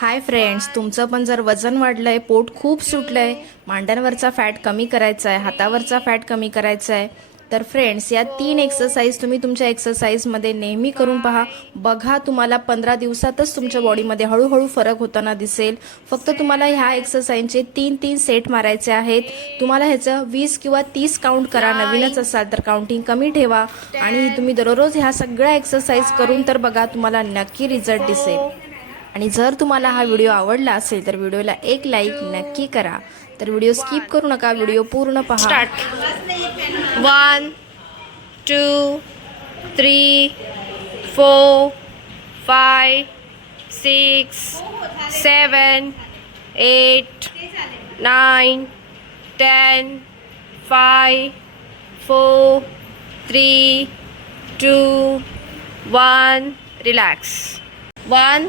Hi friends तुमचं पण जर वजन वाढलं आहे पोट खूप सुटलं आहे मांड्यांवरचा फॅट कमी करायचा आहे हातावरचा फॅट कमी करायचा आहे तर फ्रेंड्स या तीन एक्सरसाइज तुम्ही तुमच्या एक्सरसाइजमध्ये नेहमी करून पहा. बघा तुम्हाला पंधरा दिवसातच तुमच्या बॉडीमध्ये हळूहळू फरक होताना दिसेल. फक्त तुम्हाला ह्या एक्सरसाइजचे तीन तीन सेट मारायचे आहेत. तुम्हाला ह्याचं वीस किंवा तीस काउंट करा. नवीनच असाल तर काउंटिंग कमी ठेवा. आणि तुम्ही दररोज ह्या सगळ्या एक्सरसाइज करून तर बघा तुम्हाला नक्की रिझल्ट दिसेल. आणि जर तुम्हाला हा व्हिडिओ आवडला असेल तर व्हिडिओला एक लाईक नक्की करा. तर व्हिडिओ स्किप करू नका व्हिडिओ पूर्ण पहा. One two three four five six seven eight nine ten five four three two one relax one